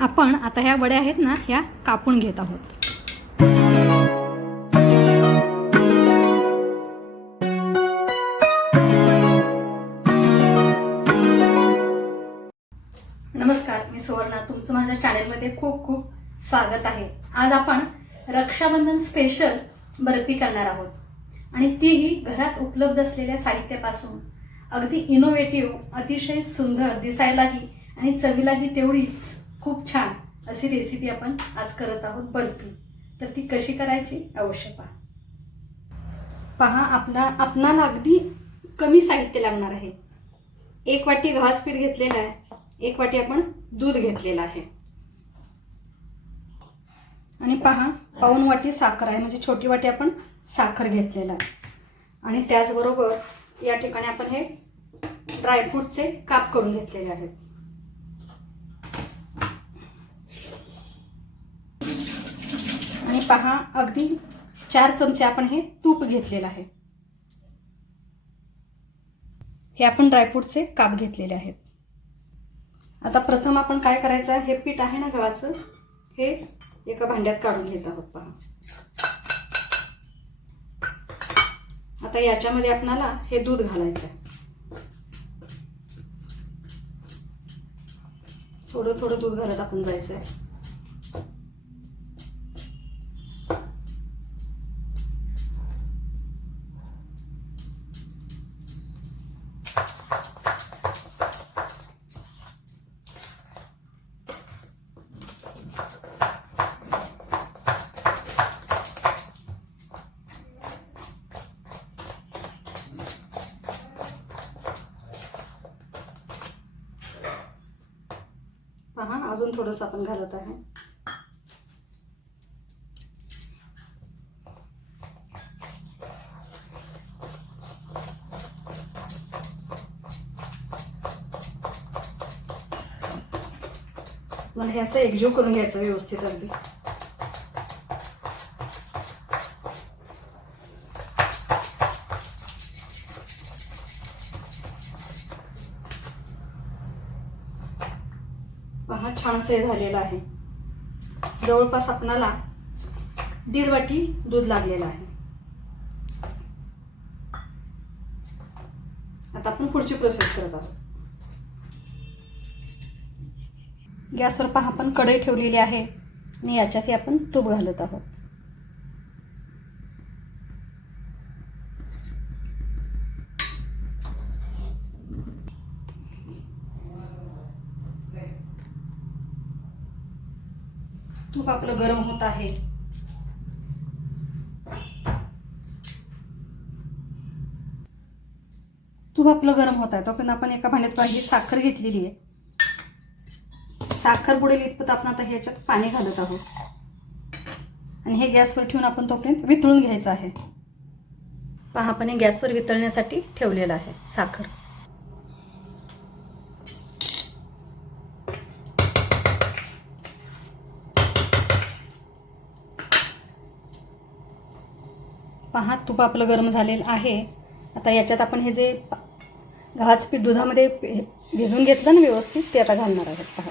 आपण आता ह्या वड्या आहेत ना ह्या कापून घेत आहोत. नमस्कार मी सुवर्णा. तुमचं माझ्या चॅनेलमध्ये खूप खूप स्वागत आहे. आज आपण रक्षाबंधन स्पेशल बर्फी करणार आहोत. आणि तीही घरात उपलब्ध असलेल्या साहित्यापासून. अगदी इनोव्हेटिव्ह अतिशय सुंदर दिसायलाही आणि चवीलाही तेवढीच. खूप छान अशी रेसिपी आपण आज करत आहोत बर्फी. तर ती कशी करायची? अवश्य पहा. पहा आपला आपणाला अगदी कमी साहित्य लागणार आहे. एक वाटी गव्हाचं पीठ घेतलेलं आहे. एक वाटी आपण दूध घेतलेलं आहे. आणि पहा पाऊन वाटी साखर आहे. म्हणजे छोटी वाटी आपण साखर घेतलेला आहे. आणि त्याचबरोबर या ठिकाणी आपण हे ड्रायफ्रूटचे काप करून घेतलेले आहेत. पहा अगदी चार चमचे आपण हे तूप घेतलेलं आहे. हे आपण ड्रायफ्रूटचे काप घेतलेले आहेत. आता प्रथम आपण काय करायचं हे पीठ आहे ना गव्हाचं हे एका भांड्यात काढून घेत आहोत पहा. आता याच्यामध्ये आपणाला हे दूध घालायचं आहे थोडं थोडं दूध घालत आपण जायचं आहे अजून थोडंसं आपण घालत आहे. मला हे असं एकजीव करून घ्यायचं व्यवस्थित अगदी. छानसे झालेलं आहे. जवळपास आपणाला दीड वाटी दूध लागलेलं आहे. आता आपण पुढची प्रोसेस करत आहोत. गॅसवर पहा आपण कढई ठेवलेली आहे आणि याच्यातही आपण तूप घालत आहोत. तूप आपलं गरम होत आहे. तूप आपलं गरम होत आहे. तोपर्यंत आपण एका भांड्यात पाहिजे साखर घेतलेली आहे. साखर बुडेल इतपत आपण आता ह्याच्यात पाणी घालत आहोत. आणि हे गॅसवर ठेवून आपण तोपर्यंत वितळून घ्यायचं आहे. पहा आपण हे गॅसवर वितळण्यासाठी ठेवलेलं आहे साखर. पहा तूप आपलं गरम झालेलं आहे. आता याच्यात आपण हे जे गव्हाचं पीठ दुधामध्ये भिजून भिजवून घेतलं ना व्यवस्थित ते आता घालणार आहोत. पहा.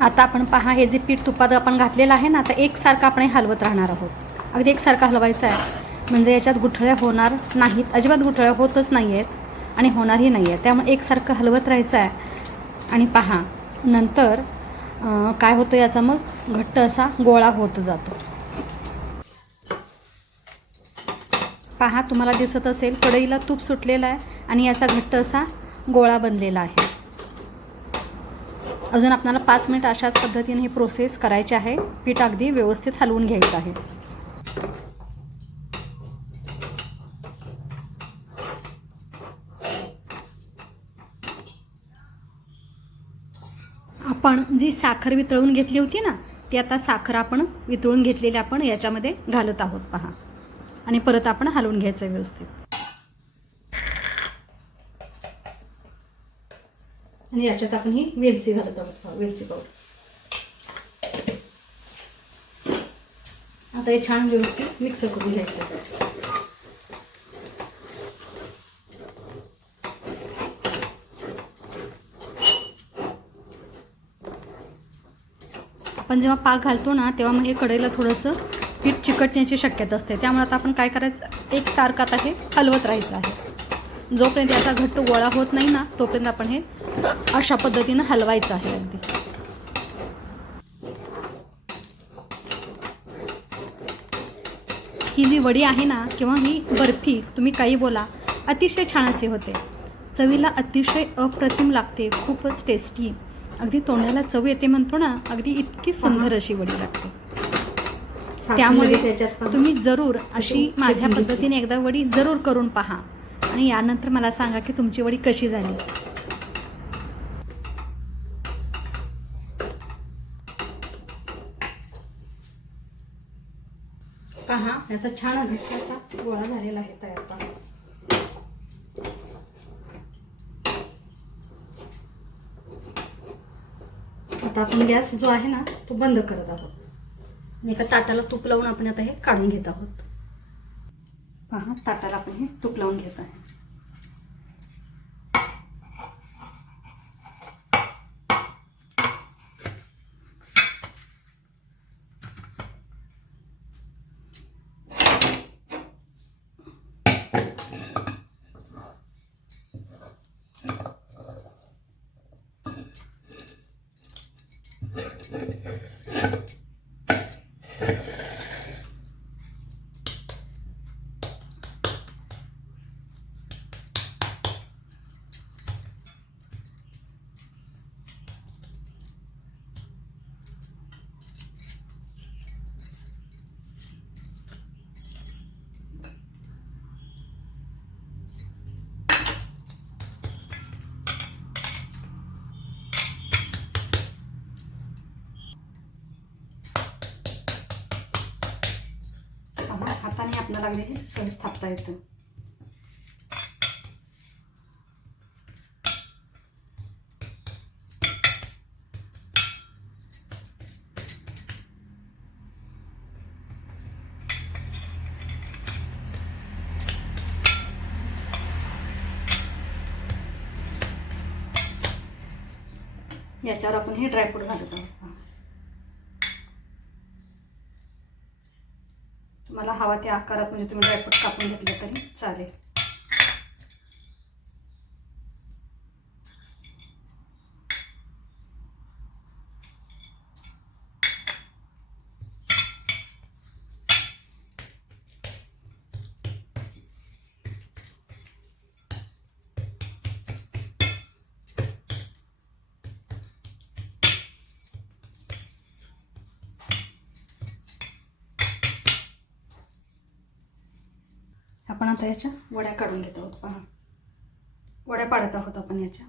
आता आपण पहा हे जे पीठ तुपात आपण घातलेलं आहे ना आता एकसारखं आपण हे हलवत राहणार आहोत. अगदी एकसारखं हलवायचं आहे. म्हणजे याच्यात गुठळ्या होणार नाहीत. अजिबात गुठळ्या होतच नाही आहेत आणि होणारही नाही आहे त्यामुळे एकसारखं हलवत राहायचं आहे आणि पहा नंतर काय होतं याचा मग? घट्ट असा गोळा होत जातो. पहा तुम्हाला दिसत असेल कढईला तूप सुटलेलं आहे आणि याचा घट्ट असा गोळा बनलेला आहे. अजून आपल्याला पाच मिनिट अशाच पद्धतीने ही प्रोसेस करायची आहे. पीठ अगदी व्यवस्थित हलवून घ्यायचं आहे. आपण जी साखर वितळून घेतली होती ना ती आता साखर आपण वितळून घेतलेली आपण याच्यामध्ये घालत आहोत पहा. आणि परत आपण हलवून घ्यायचं व्यवस्थित. आणि याच्यात आपण ही वेलची घालत आहोत वेलची पावडर. आता हे छान व्यवस्थित मिक्स करून घ्यायचं आपण जेव्हा पाक घालतो ना तेव्हा मग हे कढईला थोडंसं पीठ चिकटण्याची शक्यता असते. त्यामुळे आता आपण काय करायचं एक सारखं आता हे हलवत राहायचं आहे. जोपर्यंत याचा घट्ट गोळा होत नाही ना तोपर्यंत आपण हे अशा पद्धतीनं हलवायचं आहे अगदी. ही जी वडी आहे ना किंवा ही बर्फी तुम्ही काही बोला अतिशय छान असे होते. चवीला अतिशय अप्रतिम लागते खूपच टेस्टी अगदी तोंडाला चव येते म्हणतो ना अगदी इतकी सुंदर अशी वडी लागते. त्यामुळे तुम्ही जरूर अशी माझ्या पद्धतीने एकदा वडी जरूर करून पहा. आणि यानंतर मला सांगा की तुमची वडी कशी झाली. पहा याचा छान घट्टाचा गोळा झालेला आहे तयार आता आपण गॅस जो आहे ना तो बंद करत आहोत. आणि एका ताटाला तूप लावून आपण आता हे काढून घेत आहोत. पहा ताटाला आपण हे तूप लावून घेत आहे पहा हाताने अगदी हे सहज थापता येतं. याच्यावर आपण हे ड्रायफ्रूट घालत आहोत पहा. तुम्हाला हवा त्या आकारात म्हणजे तुम्ही ड्रायफ्रूट कापून घेतलं तरी चालेल. आपण आता याच्या वड्या काढून घेत आहोत पहा. वड्या पाडत आहोत आपण याच्या.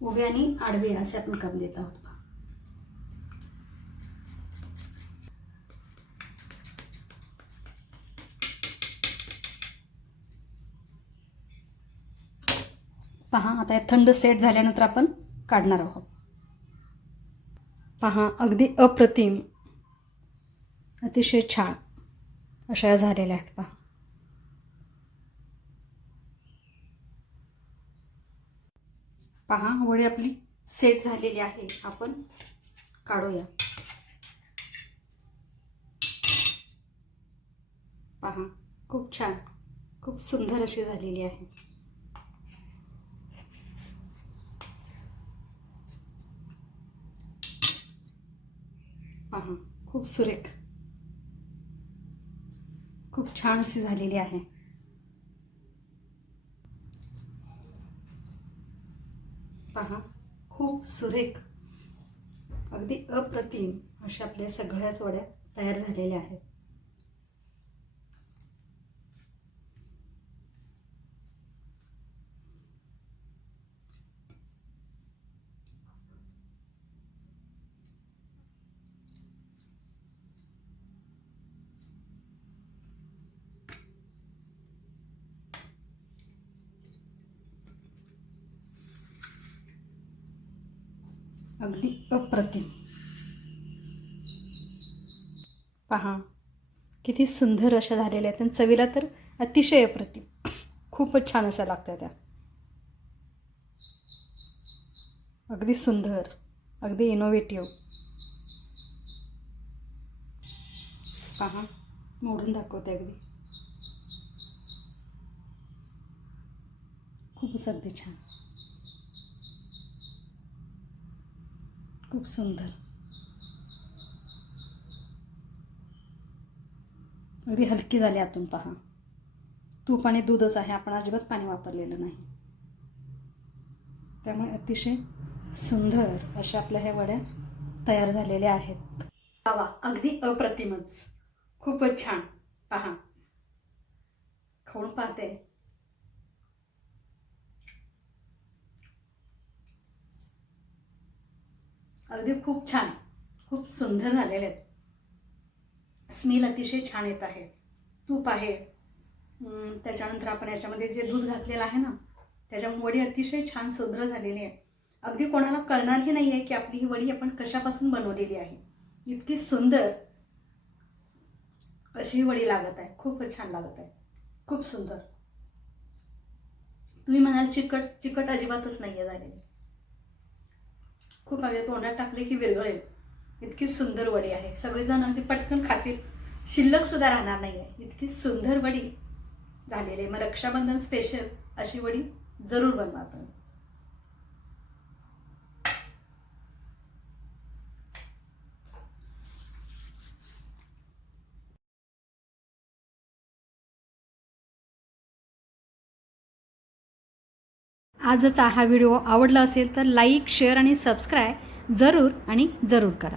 उभे आणि आडवे असे आपण कप देत आहोत. पहा आता थंड सेट झाल्यानंतर आपण काढणार आहोत. पहा अगदी अप्रतिम अतिशय छान अशा झालेल्या आहेत पहा. पहा वडी आपली सेट झालेली आहे. आपण काढूया. पहा खूप छान खूप सुंदर अशी झालेली आहे पहा खूप सुरेख. खूप छान अशी झालेली आहे. पहा खूप सुरेख अगदी अप्रतिम अशा आपल्या सगळ्याच वड्या तयार झालेल्या आहेत. अगदी अप्रतिम. पहा किती सुंदर अशा झालेल्या आहेत. आणि चवीला तर अतिशय अप्रतिम. खूपच छान अशा लागतात त्या. अगदी सुंदर अगदी इनोव्हेटिव्ह पहा मोडून दाखवते अगदी. खूपच अगदी छान. खूप सुंदर. अगदी हलकी झाली आतून पहा. तूप आणि दूधच आहे आपण अजिबात पाणी वापरलेलं नाही. त्यामुळे अतिशय सुंदर अशा आपल्या ह्या वड्या तयार झालेल्या आहेत. वा अगदी अप्रतिमच. खूपच छान. पहा. खाऊन पाहते. अगदी खूप छान. खूप सुंदर झालेले आहेत. स्मेल अतिशय छान येत आहे. तूप आहे. त्याच्यानंतर आपण याच्यामध्ये जे दूध घातलेलं आहे ना त्याच्यामुळे वडी अतिशय छान सुंदर झालेली आहे. अगदी कोणाला कळणारही नाही आहे की आपली ही वडी आपण कशापासून बनवलेली आहे. इतकी सुंदर अशी ही वडी लागत आहे. खूपच छान लागत आहे. खूप सुंदर. तुम्ही म्हणाल चिकट चिकट अजिबातच नाही आहे झालेली. खूप माझ्या तोंडात टाकले की विरघळेल इतकी सुंदर वडी आहे. सगळेजण अगदी पटकन खातील. शिल्लक सुद्धा राहणार नाही आहे इतकी सुंदर वडी झालेली आहे. मग रक्षाबंधन स्पेशल अशी वडी जरूर बनवा आजचा हा व्हिडिओ आवडला असेल तर लाईक शेअर आणि सबस्क्राईब जरूर आणि जरूर करा.